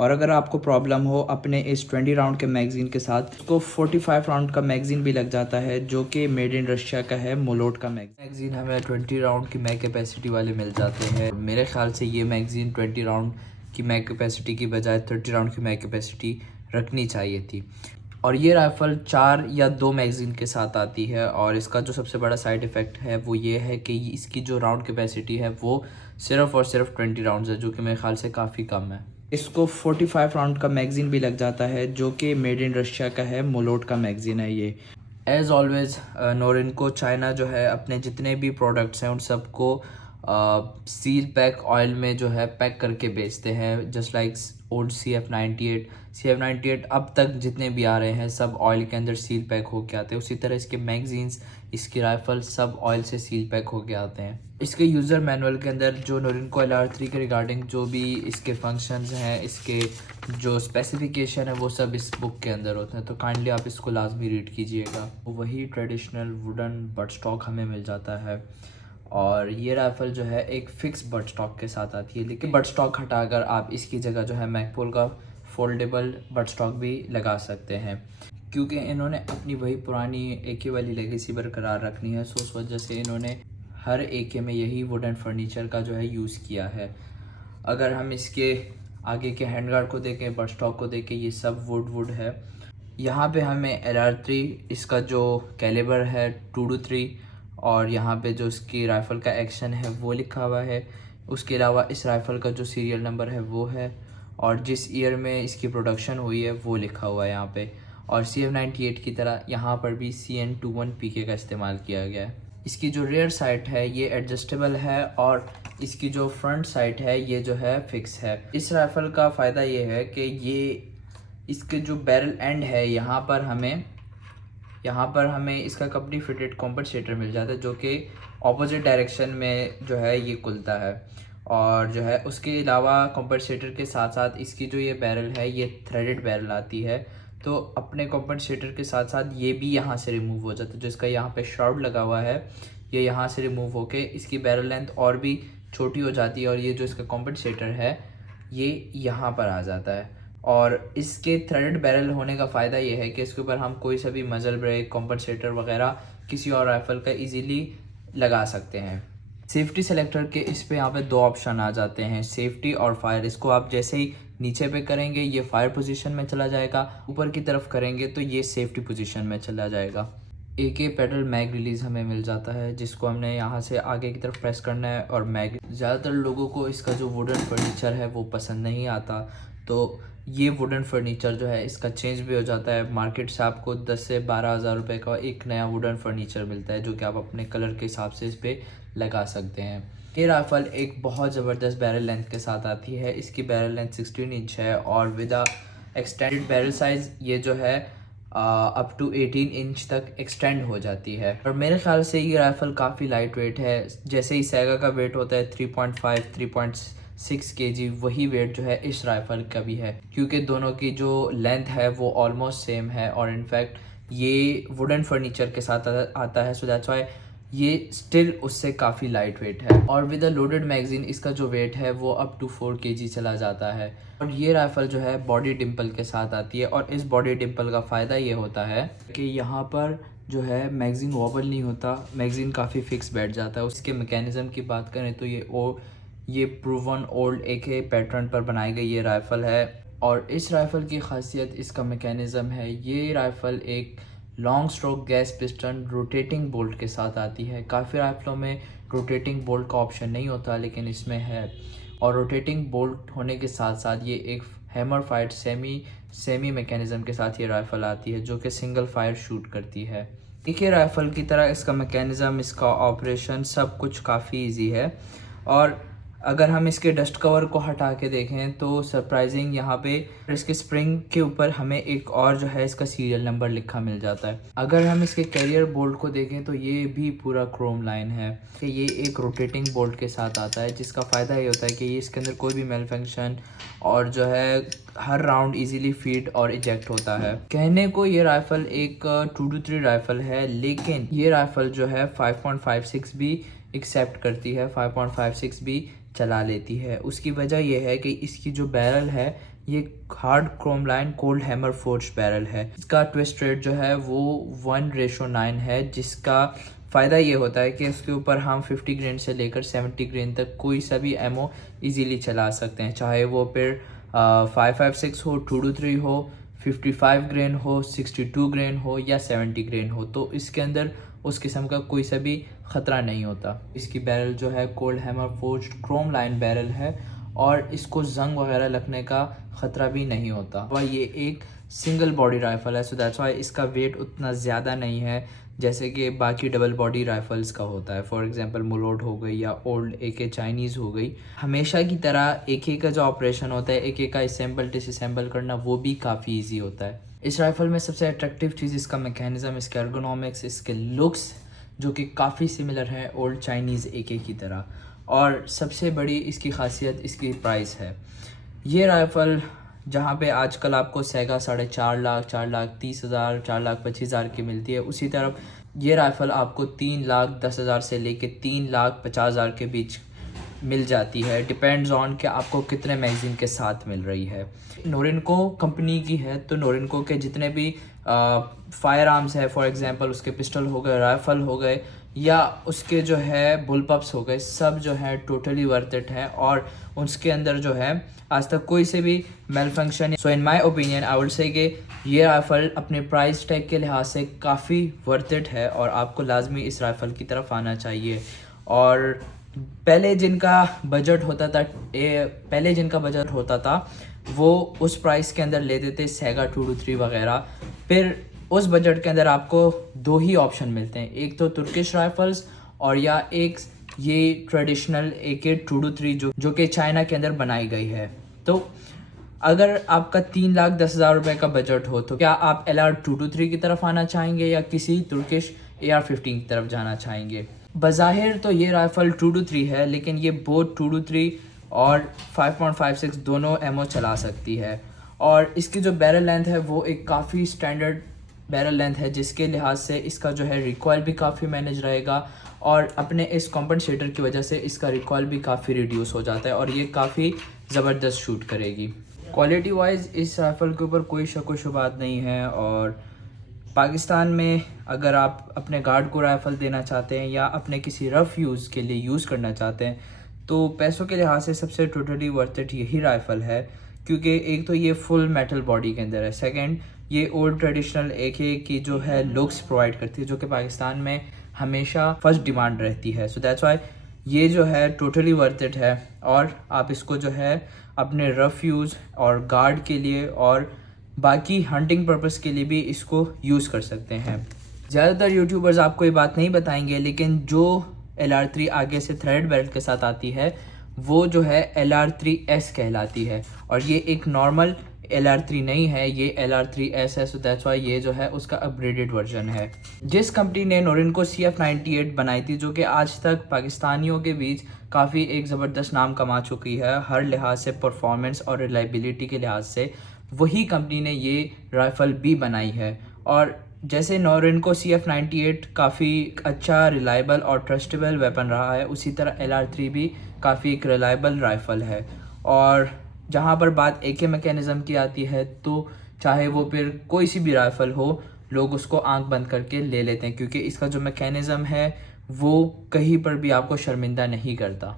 और अगर आपको प्रॉब्लम हो अपने इस 20 राउंड के मैगज़ीन के साथ, इसको 45 राउंड का मैगज़ीन भी लग जाता है जो कि मेड इन रशिया का है, मोलोट का मैगज़ीन हमें 20 राउंड की मैग कैपेसिटी वाले मिल जाते हैं। मेरे ख्याल से ये मैगज़ीन 20 राउंड की मैग कैपेसिटी की बजाय 30 राउंड की मैग कैपेसिटी रखनी चाहिए थी। और ये राइफ़ल 4 या 2 मैगज़ीन के साथ आती है और इसका जो सबसे बड़ा साइड इफ़ेक्ट है वो ये है कि इसकी जो राउंड कैपेसिटी है वो सिर्फ़ और सिर्फ 20 राउंड्स है, जो कि मेरे ख़्याल से काफ़ी कम है। इसको 45 राउंड का मैगज़ीन भी लग जाता है जो कि मेड इन रशिया का है, मोलोट का मैगज़ीन है ये। एज़ ऑलवेज़ नोरिनको चाइना जो है अपने जितने भी प्रोडक्ट्स हैं उन सबको सील पैक ऑयल में जो है पैक करके बेचते हैं, जस्ट लाइक ओल्ड CF98 अब तक जितने भी आ रहे हैं सब ऑयल के अंदर सील पैक होके आते हैं। उसी तरह इसके मैगजीन्स, इसकी राइफ़ल सब ऑयल से सील पैक होके आते हैं। इसके यूज़र मैनुअल के अंदर जो नोरिनको LR3 के रिगार्डिंग जो भी इसके फंक्शंस हैं, इसके जो स्पेसिफिकेशन है वो सब इस बुक के अंदर होते हैं, तो काइंडली आप इसको लाजमी रीड कीजिएगा। वही ट्रेडिशनल वुडन बट स्टॉक हमें मिल जाता है और ये राइफ़ल जो है एक फ़िक्स बट स्टॉक के साथ आती है, लेकिन बट स्टॉक हटाकर आप इसकी जगह जो है मैगपुल का फोल्डेबल बट स्टॉक भी लगा सकते हैं, क्योंकि इन्होंने अपनी वही पुरानी AK वाली लेगेसी बरकरार रखनी है। सो उस वजह से इन्होंने हर AK में यही वुडन फर्नीचर का जो है यूज़ किया है। अगर हम इसके आगे के हैंड गार्ड को देखें, बट स्टॉक को देखें, ये सब वुड है। यहाँ पे हमें LR3 इसका जो कैलिबर है 2-3 और यहाँ पे जो इसकी राइफ़ल का एक्शन है वो लिखा हुआ है। उसके अलावा इस राइफ़ल का जो सीरियल नंबर है वो है और जिस ईयर में इसकी प्रोडक्शन हुई है वो लिखा हुआ है यहाँ पे। और CF98 की तरह यहाँ पर भी CN21 PK का इस्तेमाल किया गया है। इसकी जो रेयर साइट है ये एडजस्टेबल है और इसकी जो फ्रंट साइट है ये जो है फिक्स है। इस राइफ़ल का फ़ायदा ये है कि ये इसके जो बैरल एंड है यहाँ पर हमें इसका कंपनी फिटेड कॉम्पनसेटर मिल जाता है, जो कि ऑपोजिट डायरेक्शन में जो है ये खुलता है। और जो है उसके अलावा कॉम्पनसेटर के साथ साथ इसकी जो ये बैरल है ये थ्रेडेड बैरल आती है, तो अपने कॉम्पनसेटर के साथ साथ ये भी यहाँ से रिमूव हो जाता है। जो इसका यहाँ पे श्राउड लगा हुआ है ये यहाँ से रिमूव होके इसकी बैरल लेंथ और भी छोटी हो जाती है और ये जो इसका कॉम्पनसेटर है ये यहाँ पर आ जाता है। और इसके थ्रेडेड बैरल होने का फ़ायदा ये है कि इसके ऊपर हम कोई सा भी मजल ब्रेक, कॉम्पनसेटर वगैरह किसी और राइफ़ल का इजीली लगा सकते हैं। सेफ्टी सेलेक्टर के इस पे यहाँ पे 2 ऑप्शन आ जाते हैं, सेफ्टी और फायर। इसको आप जैसे ही नीचे पे करेंगे ये फायर पोजीशन में चला जाएगा, ऊपर की तरफ करेंगे तो ये सेफ्टी पोजीशन में चला जाएगा। AK पेडल मैग रिलीज़ हमें मिल जाता है, जिसको हमने यहाँ से आगे की तरफ प्रेस करना है और मैग। ज़्यादातर लोगों को इसका जो वुडन फर्नीचर है वो पसंद नहीं आता, तो ये वुडन फर्नीचर जो है इसका चेंज भी हो जाता है। मार्केट से आपको 10 से 12 हज़ार रुपये का एक नया वुडन फर्नीचर मिलता है, जो कि आप अपने कलर के हिसाब से इस पर लगा सकते हैं। ये राइफ़ल एक बहुत ज़बरदस्त बैरल लेंथ के साथ आती है। इसकी बैरल लेंथ 16 इंच है और विद एक्सटेंडेड बैरल साइज़ ये जो है अप टू 18 इंच तक एक्सटेंड हो जाती है। और मेरे ख्याल से ये राइफ़ल काफ़ी लाइट वेट है। जैसे ही सैगा का वेट होता है 3.5 3.6 kg, वही वेट जो है इस राइफ़ल का भी है, क्योंकि दोनों की जो लेंथ है वो ऑलमोस्ट सेम है और इनफैक्ट ये वुडन फर्नीचर के साथ आता है, सो दैट्स वाई ये स्टिल उससे काफ़ी लाइट वेट है। और विद अ लोडेड मैगज़ीन इसका जो वेट है वो अप टू 4 kg चला जाता है। और ये राइफ़ल जो है बॉडी डिम्पल के साथ आती है और इस बॉडी डिम्पल का फ़ायदा ये होता है कि यहाँ पर जो है मैगज़ीन वॉबल नहीं होता, मैगज़ीन काफ़ी फिक्स बैठ जाता है। उसके मैकेनिज़्म की बात करें तो ये प्रूवन ओल्ड AK पैटर्न पर बनाई गई ये राइफ़ल है। और इस राइफ़ल की खासियत इसका मैकेनिज़्म है। ये राइफ़ल एक long stroke gas piston rotating bolt के साथ आती है। काफ़ी राइफ़लों में रोटेटिंग बोल्ट का ऑप्शन नहीं होता, लेकिन इसमें है। और रोटेटिंग बोल्ट होने के साथ साथ ये एक हैमर फाइट सेमी मैकेनिज़्म के साथ ये राइफ़ल आती है, जो कि सिंगल फायर शूट करती है। एक ही राइफ़ल की तरह इसका मैकेनिज़्म, इसका ऑपरेशन सब कुछ काफ़ी इजी है। और अगर हम इसके डस्ट कवर को हटा के देखें तो सरप्राइजिंग यहाँ पे इसके स्प्रिंग के ऊपर हमें एक और जो है इसका सीरियल नंबर लिखा मिल जाता है। अगर हम इसके कैरियर बोल्ट को देखें तो ये भी पूरा क्रोम लाइन है कि ये एक रोटेटिंग बोल्ट के साथ आता है, जिसका फ़ायदा ये होता है कि ये इसके अंदर कोई भी मेल फंक्शन और जो है हर राउंड इजीली फीड और इजेक्ट होता है। कहने को ये राइफ़ल एक 2-3 राइफ़ल है, लेकिन ये राइफ़ल जो है 5.56 भी एक्सेप्ट करती है, 5.56 भी चला लेती है। उसकी वजह यह है कि इसकी जो बैरल है ये hard Chrome line cold hammer forge barrel है। इसका ट्विस्ट रेट जो है वो 1:9 है, जिसका फ़ायदा ये होता है कि इसके ऊपर हम 50 ग्रेन से लेकर 70 ग्रेन तक कोई सा भी एमओ इजीली चला सकते हैं, चाहे वो फिर 556 हो, 223 हो, 55 ग्रेन हो, 62 ग्रेन हो या 70 ग्रेन हो। तो इसके अंदर उस किस्म का कोई सा भी ख़तरा नहीं होता। इसकी बैरल जो है cold hammer forged Chrome line barrel है और इसको जंग वगैरह लगने का ख़तरा भी नहीं होता। वह ये एक सिंगल बॉडी राइफ़ल है, सो दैट्स वाई इसका वेट उतना ज़्यादा नहीं है जैसे कि बाकी डबल बॉडी राइफ़ल्स का होता है। फॉर एग्जांपल मुलोट हो गई या ओल्ड AK चाइनीज़ हो गई। हमेशा की तरह AK का जो ऑपरेशन होता है, AK का असेंबल डिसअसेंबल करना, वो भी काफ़ी ईजी होता है। इस राइफ़ल में सबसे अट्रैक्टिव चीज़ इसका मैकेनिज़्म, इसके एर्गोनॉमिक्स, इसके लुक्स जो कि काफ़ी सिमिलर है ओल्ड चाइनीज़ AK की तरह, और सबसे बड़ी इसकी खासियत इसकी प्राइस है। ये राइफ़ल जहाँ पे आजकल आपको सेगा 4.5 लाख, 4,30,000, 4,25,000 की मिलती है, उसी तरफ ये राइफ़ल आपको 3,10,000 से लेके 3,50,000 के बीच मिल जाती है। डिपेंड्स ऑन कि आपको कितने मैगज़ीन के साथ मिल रही है। नोरिनको कंपनी की है, तो नोरिनको के जितने भी फायर आर्म्स है, फॉर एग्जांपल उसके पिस्टल हो गए, राइफ़ल हो गए या उसके जो है बुल पप्स हो गए, सब जो है टोटली वर्थ इट है और उसके अंदर जो है आज तक कोई से भी malfunction. So in my opinion I would say कि ये राइफ़ल अपने प्राइस टैग के लिहाज से काफ़ी वर्थ इट है और आपको लाजमी इस राइफ़ल की तरफ आना चाहिए। और पहले जिनका बजट होता था वो उस प्राइस के अंदर लेते थे सेगा 223 वगैरह। फिर उस बजट के अंदर आपको दो ही ऑप्शन मिलते हैं, एक तो तुर्किश राइफ़ल्स और या एक ये ट्रेडिशनल AK 223 जो कि चाइना के अंदर बनाई गई है। तो अगर आपका 3,10,000 रुपये का बजट हो तो क्या आप LR 223 की तरफ आना चाहेंगे या किसी तुर्किश AR-15 की तरफ जाना चाहेंगे? बज़ाहिर तो ये राइफ़ल 223 है, लेकिन ये बोथ 223 और 5.56 दोनों एमओ चला सकती है और इसकी जो बैरल लेंथ है वो एक काफ़ी स्टैंडर्ड बैरल लेंथ है, जिसके लिहाज से इसका जो है रिकॉइल भी काफ़ी मैनेज रहेगा और अपने इस कॉम्पनसेटर की वजह से इसका रिकॉइल भी काफ़ी रिड्यूस हो जाता है और ये काफ़ी ज़बरदस्त शूट करेगी। क्वालिटी वाइज इस राइफ़ल के ऊपर कोई शक व शुबात नहीं है और पाकिस्तान में अगर आप अपने गार्ड को राइफ़ल देना चाहते हैं या अपने किसी रफ़ यूज़ के लिए यूज़ करना चाहते हैं तो पैसों के लिहाज से सबसे टोटली वर्थ इट यही राइफ़ल है, क्योंकि एक तो ये फुल मेटल बॉडी के अंदर है, सेकंड ये ओल्ड ट्रेडिशनल AK की जो है लुक्स प्रोवाइड करती है जो कि पाकिस्तान में हमेशा फर्स्ट डिमांड रहती है। सो दैट्स वाई ये जो है टोटली वर्थ इट है और आप इसको जो है अपने रफ़ यूज़ और गार्ड के लिए और बाकी हंटिंग पर्पस के लिए भी इसको यूज़ कर सकते हैं। ज़्यादातर यूट्यूबर्स आपको ये बात नहीं बताएंगे, लेकिन जो LR3 आगे से थ्रेड बेल्ट के साथ आती है वो जो है LR3S कहलाती है और ये एक नॉर्मल LR3 नहीं है, ये LR3S है। सो दैट्स वाई ये जो है उसका अपग्रेडेड वर्जन है। जिस कंपनी ने नोरिनको CF98 बनाई थी जो कि आज तक पाकिस्तानियों के बीच काफ़ी एक ज़बरदस्त नाम कमा चुकी है हर लिहाज से, परफॉर्मेंस और रिलायबिलिटी के लिहाज से, वही कंपनी ने ये राइफ़ल भी बनाई है। और जैसे नोरिनको CF98 काफ़ी अच्छा रिलायबल और ट्रस्टेबल वेपन रहा है, उसी तरह LR3 भी काफ़ी एक रिलायबल राइफ़ल है। और जहाँ पर बात AK मैकेनिज़्म की आती है तो चाहे वो फिर कोई सी भी राइफ़ल हो, लोग उसको आंख बंद करके ले लेते हैं क्योंकि इसका जो मैकेनिज़्म है वो कहीं पर भी आपको शर्मिंदा नहीं करता।